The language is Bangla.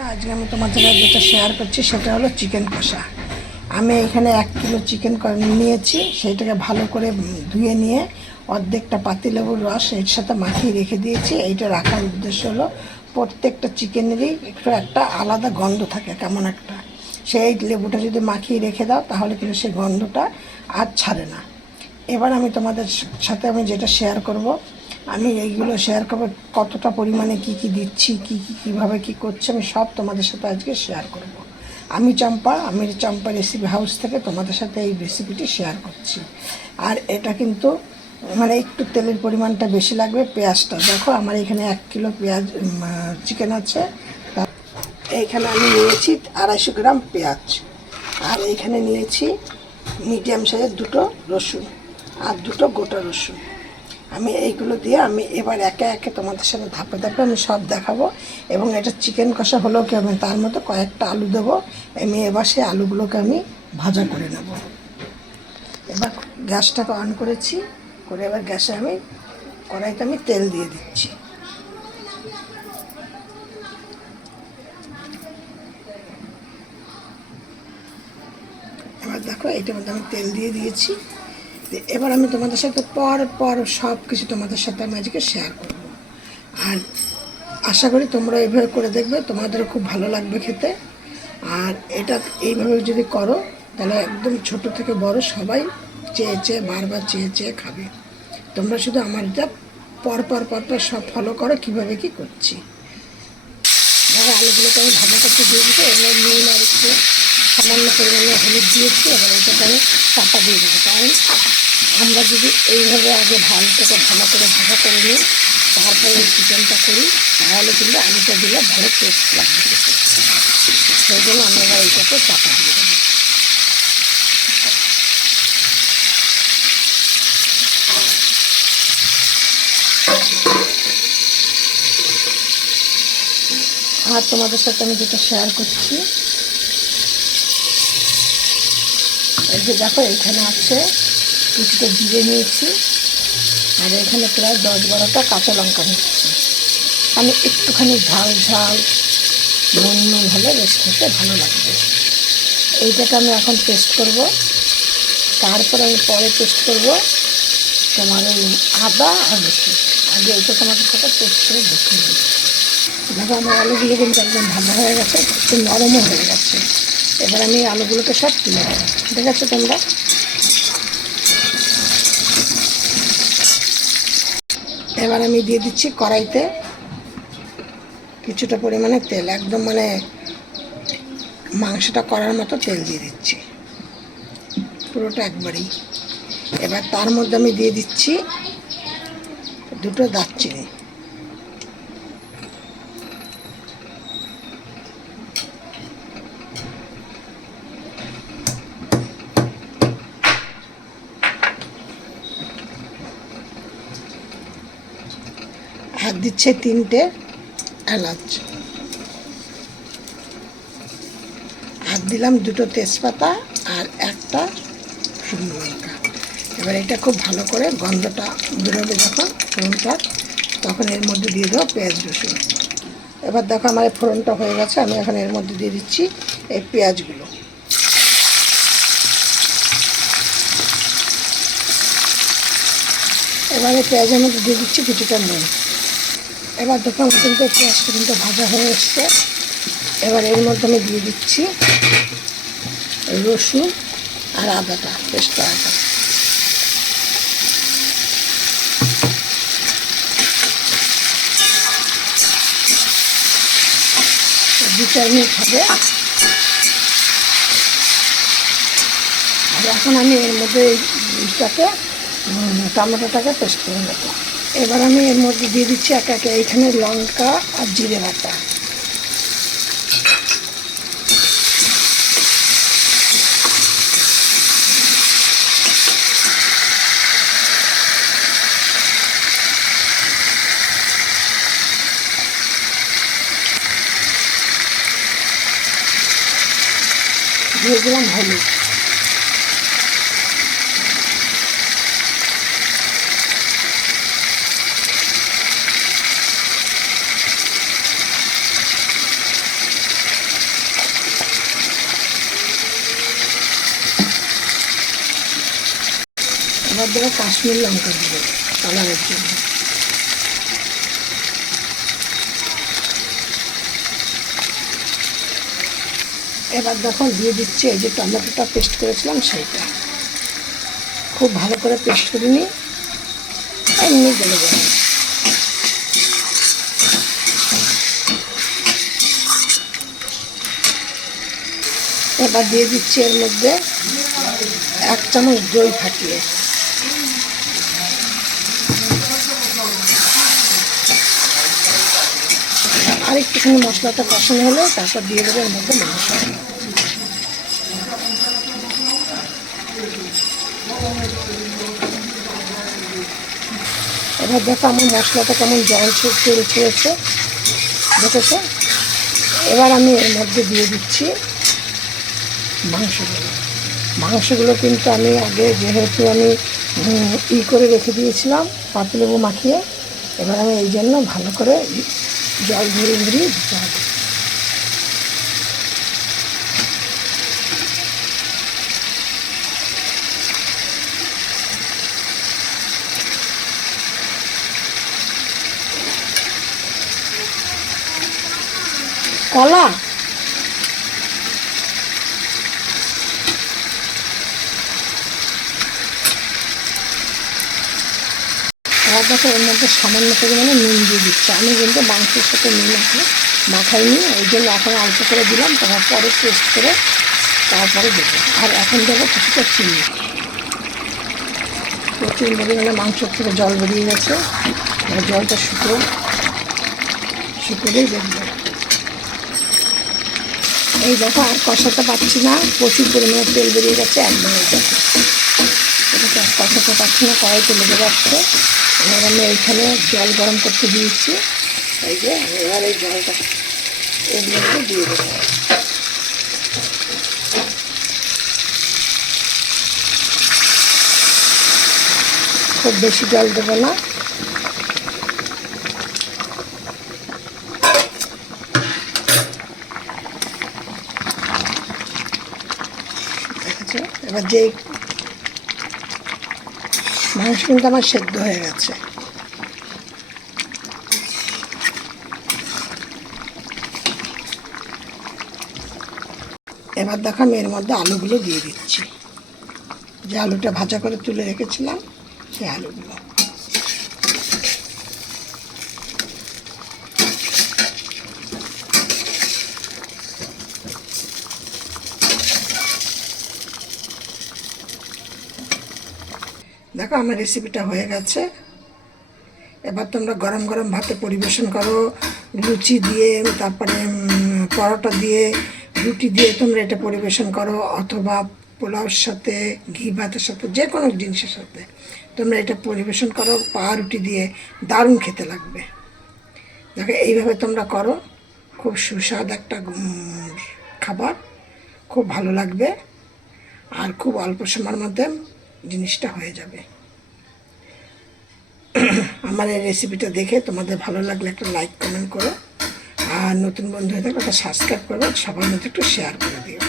আজকে আমি তোমাদের সাথে যেটা শেয়ার করছি সেটা হলো চিকেন কষা। আমি এখানে 1 কিলো চিকেন নিয়েছি, সেইটাকে ভালো করে ধুয়ে নিয়ে অর্ধেকটা পাতিলেবুর রস এর সাথে মাখিয়ে রেখে দিয়েছি। এইটা রাখার উদ্দেশ্য হলো প্রত্যেকটা চিকেনেরই একটু একটা আলাদা গন্ধ থাকে কেমন একটা, সেই লেবুটা যদি মাখিয়ে রেখে দাও তাহলে কিন্তু সেই গন্ধটা আর ছাড়ে না। এবার আমি তোমাদের সাথে যেটা শেয়ার করব, আমি এইগুলো শেয়ার করবো কতটা পরিমাণে কি কি দিচ্ছি, কীভাবে কি করছি, আমি সব তোমাদের সাথে আজকে শেয়ার করব। আমি চম্পা রেসিপি হাউস থেকে তোমাদের সাথে এই রেসিপিটি শেয়ার করছি। আর এটা কিন্তু একটু তেলের পরিমাণটা বেশি লাগবে। পেঁয়াজটা দেখো, আমার এখানে 1 কিলো পেঁয়াজ চিকেন আছে, তা এইখানে আমি নিয়েছি 250 গ্রাম পেঁয়াজ, আর এইখানে নিয়েছি মিডিয়াম সাইজের 2টো রসুন আর 2টো গোটা রসুন। আমি এইগুলো দিয়ে আমি এবার একে একে তোমাদের সাথে ধাপে ধাপে আমি সব দেখাবো। এবং এটা চিকেন কষা হলেও কি আমি তার মতো কয়েকটা আলু দেবো। আমি এবার সেই আলুগুলোকে আমি ভাজা করে নেব। এবার গ্যাসটাকে অন করেছি, করে এবার গ্যাসে আমি কড়াইতে আমি তেল দিয়ে দিচ্ছি। এবার দেখো এইটার মধ্যে আমি তেল দিয়ে দিয়েছি। এবার আমি তোমাদের সাথে পর সব কিছু তোমাদের সাথে আমি আজকে শেয়ার করব। আর আশা করি তোমরা এইভাবে করে দেখবে, তোমাদেরও খুব ভালো লাগবে খেতে। আর এটা এইভাবে যদি করো তাহলে একদম ছোট থেকে বড় সবাই বারবার চেয়ে খাবে। তোমরা শুধু আমার এটা পর সব ফলো করো কীভাবে কি করছি। ধরো আলুগুলোকে আমি ভাজা করতে দিয়ে দিচ্ছি, এবার নুন আর একটু সামান্য পরিমাণে হলুদ দিয়েছি। এবার এটাকে আমি চাপা দিয়ে দেবো, কারণ আমরা যদি এইভাবে আগে ভালটাকে ভালো করে ভাজা করে নিই তারপরে চিকেনটা করি তাহলে কিন্তু আলুটা দিলে ভালো টেস্ট লাগবে। সেই জন্য আমি এবার এইটাকে চাপা দিয়ে দেবো। আর তোমাদের সাথে আমি যেটা শেয়ার করছি, এই যে দেখো এখানে আছে কিছুটা জিরে নিয়েছি, আর এখানে প্রায় 10-12টা কাঁচা লঙ্কা নিচ্ছি। আমি একটুখানি ঝাল নুন হলে বেশ খেতে ভালো লাগবে। এইটাকে আমি এখন পেস্ট করব, তারপর আমি পরে পেস্ট করব তোমার ওই আদা আর রসুন। আগে এইটা তোমাদের সাথে পেস্ট করে দেখিয়ে দিচ্ছি। দেখো আমার আলুগুলো কিন্তু একদম ভালো হয়ে গেছে, একটু নরমও হয়ে গেছে। এবার আমি আলুগুলোকে সব তুলে দেবো। ঠিক আছে তোমরা, এবার আমি দিয়ে দিচ্ছি কড়াইতে কিছুটা পরিমাণে তেল, একদম মাংসটা করার মতো তেল দিয়ে দিচ্ছি পুরোটা একবারেই। এবার তার মধ্যে আমি দিয়ে দিচ্ছি 2টো দারচিনি, আর দিচ্ছে 3টে এলাচ, আর দিলাম 2টো তেজপাতা আর একটা শুকনো লঙ্কা। এবার এটা খুব ভালো করে গন্ধটা বেরোবে যখন ফোড়নটা, তখন এর মধ্যে দিয়ে দেবো পেঁয়াজ রসুন। এবার দেখো আমার এই ফোড়নটা হয়ে গেছে, আমি এখন এর মধ্যে দিয়ে দিচ্ছি এই পেঁয়াজগুলো। এবারে পেঁয়াজের মধ্যে দিয়ে দিচ্ছি কিছুটা নুন। এবার দেখো আমার কিন্তু পেঁয়াজটা কিন্তু ভাজা হয়ে এসছে। এবার এর মধ্যে আমি দিয়ে দিচ্ছি রসুন আর আদাটা পেস্ট করাটা। 2-4 মিনিট হবে। আর এখন আমি এর মধ্যে টমেটোটাকে পেস্ট করে নেব। এবার আমি এর মধ্যে দিয়ে দিচ্ছি একে একে এইখানে লঙ্কা আর জিরে বাটা। দিয়ে দিলাম হলুদ। এবার দেবো কাশ্মীর লঙ্কা দেবো কালারের জন্য। এবার দেখো দিয়ে দিচ্ছি এই যে টমেটোটা পেস্ট করেছিলাম সেইটা, খুব ভালো করে পেস্ট করে নিই, এমনি গলে যাবে। এবার দিয়ে দিচ্ছি এর মধ্যে 1 চামচ দই ফাটিয়ে, আর একটুখানি মশলাটা কষানো হলে তারপর দিয়ে দেবো এর মধ্যে মাংস। এবার দেখো আমার মশলাটা কেমন জল তেল ছেড়েছে, দেখেছো? এবার আমি এর মধ্যে দিয়ে দিচ্ছি মাংসগুলো। মাংসগুলো কিন্তু আমি আগে যেহেতু আমি করে রেখে দিয়েছিলাম পাতিলেবু মাখিয়ে, এবার আমি এই জন্য ভালো করে জল ভরিয়ে ভরিয়ে দিতে হবে। কলা এবার দেখো এর মধ্যে সামান্য পরিমাণে নুন দিয়ে দিচ্ছে। আমি কিন্তু মাংসের সাথে নুন আসলে মাখাইনি, ওই জন্য এখন অল্প করে দিলাম, তারপর পরে টেস্ট করে তারপরে দেবো। আর এখন দেবো কিছুটা চিনি। প্রচুর পরিমাণে মাংসের থেকে জল বেরিয়ে গেছে, জলটা শুকোলেই দেখবো। এই দেখো আর কষাতে পারছি না, প্রচুর পরিমাণে তেল বেরিয়ে গেছে একদম। এই দেখো এটাকে আর কষাতে পারছি না, কড়াইতে লেগে যাচ্ছে। এবার আমি এইখানে জল গরম করতে দিয়েছি, এই যে এবার এই জলটা এর মধ্যে দিয়ে দেবো। খুব বেশি জল দেবো না, দেখেছো? এবার যে মাংস কিন্তু আমার সেদ্ধ হয়ে গেছে। এবার দেখো আমি এর মধ্যে আলুগুলো দিয়ে দিচ্ছি, যে আলুটা ভাজা করে তুলে রেখেছিলাম সেই আলুগুলো। দেখো আমার রেসিপিটা হয়ে গেছে। এবার তোমরা গরম গরম ভাতে পরিবেশন করো, লুচি দিয়ে, তারপরে পরোটা দিয়ে, রুটি দিয়ে তোমরা এটা পরিবেশন করো, অথবা পোলাওর সাথে, ঘি ভাতের সাথে, যে কোনো জিনিসের সাথে তোমরা এটা পরিবেশন করো, পাউরুটি দিয়ে দারুণ খেতে লাগবে। দেখো এইভাবে তোমরা করো, খুব সুস্বাদু একটা খাবার, খুব ভালো লাগবে, আর খুব অল্প সময়ের মধ্যে জিনিসটা হয়ে যাবে। আমার এই রেসিপিটা দেখে তোমাদের ভালো লাগলে একটা লাইক কমেন্ট করো, আর নতুন বন্ধু হয়ে থাকলে একটা সাবস্ক্রাইব করো, সবার মধ্যে একটু শেয়ার করে দিও।